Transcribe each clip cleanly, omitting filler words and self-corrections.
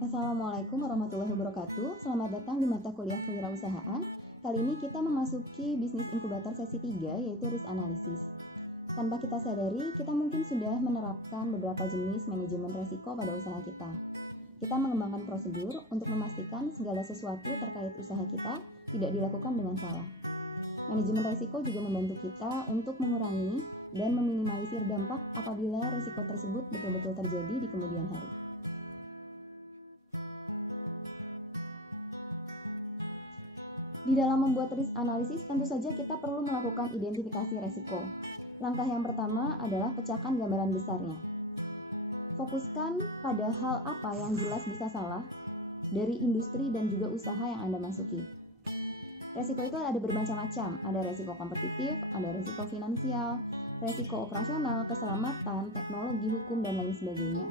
Assalamualaikum warahmatullahi wabarakatuh. Selamat datang di mata kuliah kewirausahaan. Kali ini kita memasuki bisnis inkubator sesi 3, yaitu risk analysis. Tanpa kita sadari, kita mungkin sudah menerapkan beberapa jenis manajemen resiko pada usaha kita. Kita mengembangkan prosedur untuk memastikan segala sesuatu terkait usaha kita tidak dilakukan dengan salah. Manajemen resiko juga membantu kita untuk mengurangi dan meminimalisir dampak apabila resiko tersebut betul-betul terjadi di kemudian hari. Di dalam membuat risk analysis, tentu saja kita perlu melakukan identifikasi resiko. Langkah yang pertama adalah pecahkan gambaran besarnya. Fokuskan pada hal apa yang jelas bisa salah dari industri dan juga usaha yang Anda masuki. Resiko itu ada bermacam-macam, ada resiko kompetitif, ada resiko finansial, resiko operasional, keselamatan, teknologi, hukum, dan lain sebagainya.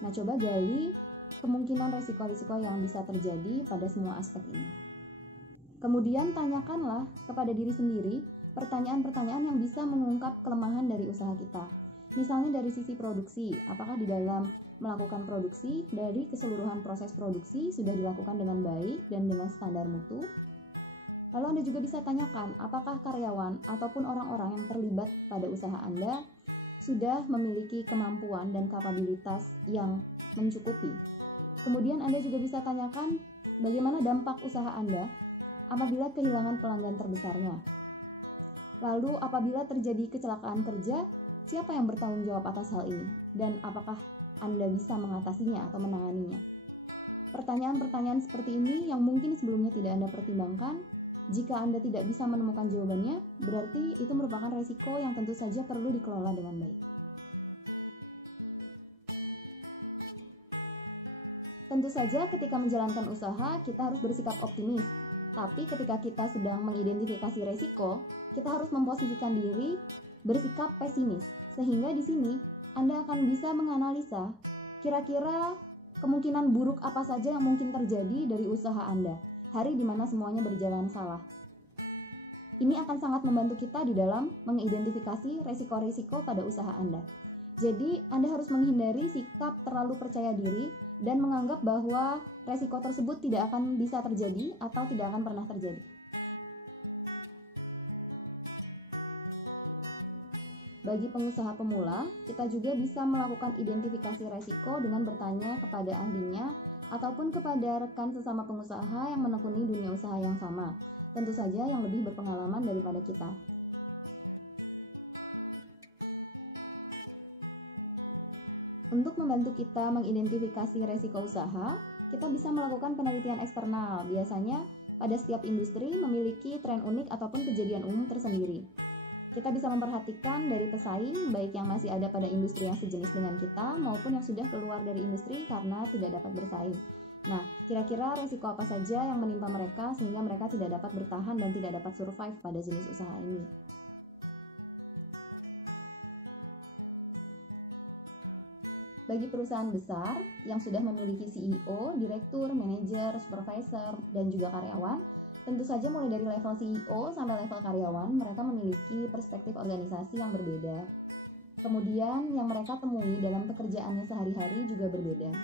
Nah, coba gali kemungkinan resiko-resiko yang bisa terjadi pada semua aspek ini. Kemudian tanyakanlah kepada diri sendiri pertanyaan-pertanyaan yang bisa mengungkap kelemahan dari usaha kita. Misalnya dari sisi produksi, apakah di dalam melakukan produksi dari keseluruhan proses produksi sudah dilakukan dengan baik dan dengan standar mutu? Lalu Anda juga bisa tanyakan apakah karyawan ataupun orang-orang yang terlibat pada usaha Anda sudah memiliki kemampuan dan kapabilitas yang mencukupi. Kemudian Anda juga bisa tanyakan bagaimana dampak usaha Anda apabila kehilangan pelanggan terbesarnya. Lalu apabila terjadi kecelakaan kerja, siapa yang bertanggung jawab atas hal ini? Dan apakah Anda bisa mengatasinya atau menanganinya? Pertanyaan-pertanyaan seperti ini yang mungkin sebelumnya tidak Anda pertimbangkan, jika Anda tidak bisa menemukan jawabannya, berarti itu merupakan resiko yang tentu saja perlu dikelola dengan baik. Tentu saja ketika menjalankan usaha, kita harus bersikap optimis. Tapi ketika kita sedang mengidentifikasi resiko, kita harus memposisikan diri bersikap pesimis. Sehingga di sini Anda akan bisa menganalisa kira-kira kemungkinan buruk apa saja yang mungkin terjadi dari usaha Anda. Hari di mana semuanya berjalan salah. Ini akan sangat membantu kita di dalam mengidentifikasi resiko-resiko pada usaha Anda. Jadi, Anda harus menghindari sikap terlalu percaya diri dan menganggap bahwa resiko tersebut tidak akan bisa terjadi atau tidak akan pernah terjadi. Bagi pengusaha pemula, kita juga bisa melakukan identifikasi resiko dengan bertanya kepada ahlinya ataupun kepada rekan sesama pengusaha yang menekuni dunia usaha yang sama. Tentu saja yang lebih berpengalaman daripada kita. Untuk membantu kita mengidentifikasi resiko usaha, kita bisa melakukan penelitian eksternal. Biasanya, pada setiap industri memiliki tren unik ataupun kejadian umum tersendiri. Kita bisa memperhatikan dari pesaing, baik yang masih ada pada industri yang sejenis dengan kita, maupun yang sudah keluar dari industri karena tidak dapat bersaing. Nah, kira-kira resiko apa saja yang menimpa mereka sehingga mereka tidak dapat bertahan dan tidak dapat survive pada jenis usaha ini. Bagi perusahaan besar yang sudah memiliki CEO, direktur, manajer, supervisor, dan juga karyawan, tentu saja mulai dari level CEO sampai level karyawan, mereka memiliki perspektif organisasi yang berbeda. Kemudian yang mereka temui dalam pekerjaannya sehari-hari juga berbeda.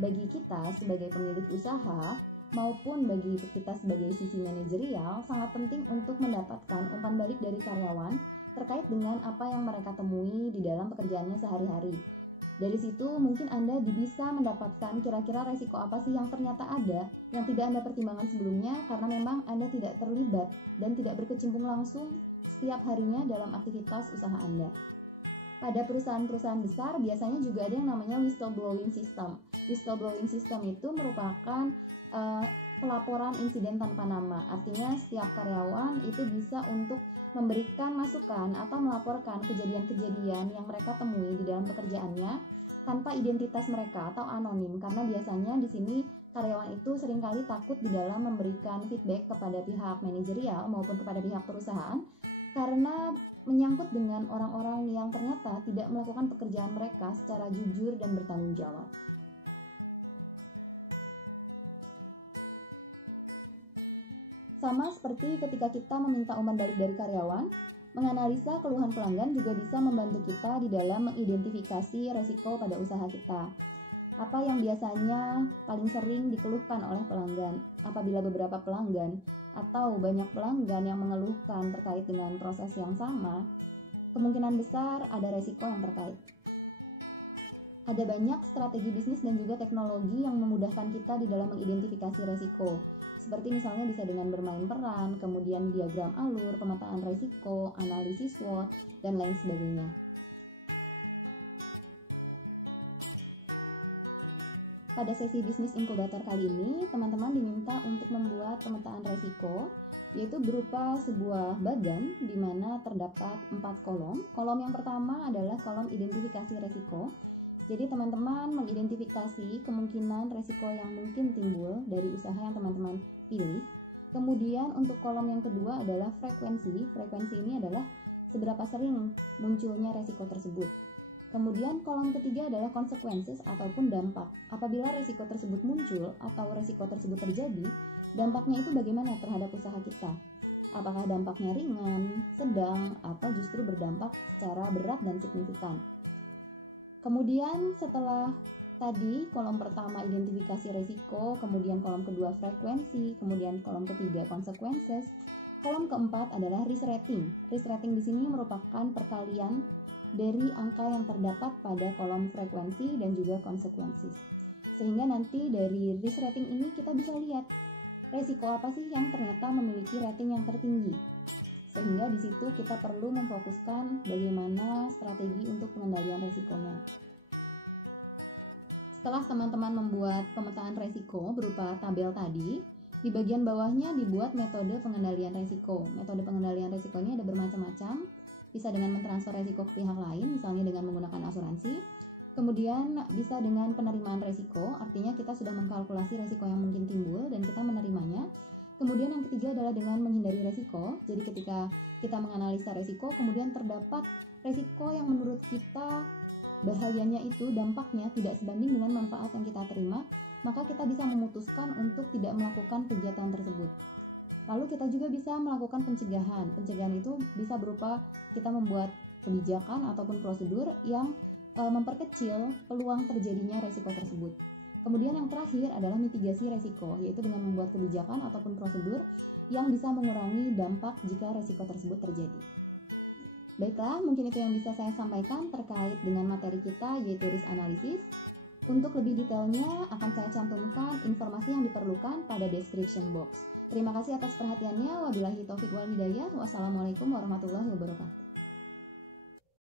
Bagi kita sebagai pemilik usaha, maupun bagi kita sebagai sisi manajerial, sangat penting untuk mendapatkan umpan balik dari karyawan terkait dengan apa yang mereka temui di dalam pekerjaannya sehari-hari. Dari situ mungkin Anda bisa mendapatkan kira-kira resiko apa sih yang ternyata ada yang tidak Anda pertimbangkan sebelumnya karena memang Anda tidak terlibat dan tidak berkecimpung langsung setiap harinya dalam aktivitas usaha Anda. Pada perusahaan-perusahaan besar biasanya juga ada yang namanya whistleblowing system. Whistleblowing system itu merupakan pelaporan insiden tanpa nama. Artinya setiap karyawan itu bisa untuk memberikan masukan atau melaporkan kejadian-kejadian yang mereka temui di dalam pekerjaannya tanpa identitas mereka atau anonim, karena biasanya di sini karyawan itu seringkali takut di dalam memberikan feedback kepada pihak manajerial maupun kepada pihak perusahaan karena menyangkut dengan orang-orang yang ternyata tidak melakukan pekerjaan mereka secara jujur dan bertanggung jawab. Sama seperti ketika kita meminta umpan balik dari karyawan, menganalisa keluhan pelanggan juga bisa membantu kita di dalam mengidentifikasi resiko pada usaha kita. Apa yang biasanya paling sering dikeluhkan oleh pelanggan? Apabila beberapa pelanggan atau banyak pelanggan yang mengeluhkan terkait dengan proses yang sama, kemungkinan besar ada resiko yang terkait. Ada banyak strategi bisnis dan juga teknologi yang memudahkan kita di dalam mengidentifikasi resiko. Seperti misalnya bisa dengan bermain peran, kemudian diagram alur, pemetaan resiko, analisis SWOT, dan lain sebagainya. Pada sesi bisnis inkubator kali ini, teman-teman diminta untuk membuat pemetaan resiko, yaitu berupa sebuah bagan di mana terdapat 4 kolom. Kolom yang pertama adalah kolom identifikasi resiko. Jadi teman-teman mengidentifikasi kemungkinan resiko yang mungkin timbul dari usaha yang teman-teman pilih. Kemudian untuk kolom yang kedua adalah frekuensi. Frekuensi ini adalah seberapa sering munculnya resiko tersebut. Kemudian kolom ketiga adalah consequences ataupun dampak. Apabila resiko tersebut muncul atau resiko tersebut terjadi, dampaknya itu bagaimana terhadap usaha kita? Apakah dampaknya ringan, sedang, atau justru berdampak secara berat dan signifikan? Kemudian setelah tadi kolom pertama identifikasi resiko, kemudian kolom kedua frekuensi, kemudian kolom ketiga consequences, kolom keempat adalah risk rating. Risk rating di sini merupakan perkalian dari angka yang terdapat pada kolom frekuensi dan juga consequences. Sehingga nanti dari risk rating ini kita bisa lihat resiko apa sih yang ternyata memiliki rating yang tertinggi. Sehingga di situ kita perlu memfokuskan bagaimana strategi untuk pengendalian resikonya. Setelah teman-teman membuat pemetaan resiko berupa tabel tadi, di bagian bawahnya dibuat metode pengendalian resiko. Metode pengendalian resiko ini ada bermacam-macam. Bisa dengan mentransfer resiko ke pihak lain, misalnya dengan menggunakan asuransi. Kemudian bisa dengan penerimaan resiko, artinya kita sudah mengkalkulasi resiko yang mungkin timbul dan kita menerimanya. Kemudian yang ketiga adalah dengan menghindari resiko. Jadi ketika kita menganalisa resiko, kemudian terdapat resiko yang menurut kita bahayanya itu, dampaknya tidak sebanding dengan manfaat yang kita terima, maka kita bisa memutuskan untuk tidak melakukan kegiatan tersebut. Lalu kita juga bisa melakukan pencegahan. Pencegahan itu bisa berupa kita membuat kebijakan ataupun prosedur yang memperkecil peluang terjadinya resiko tersebut. Kemudian yang terakhir adalah mitigasi resiko, yaitu dengan membuat kebijakan ataupun prosedur yang bisa mengurangi dampak jika resiko tersebut terjadi. Baiklah, mungkin itu yang bisa saya sampaikan terkait dengan materi kita, yaitu risk analysis. Untuk lebih detailnya akan saya cantumkan informasi yang diperlukan pada description box. Terima kasih atas perhatiannya. Wabillahi taufiq wal hidayah. Wassalamualaikum warahmatullahi wabarakatuh.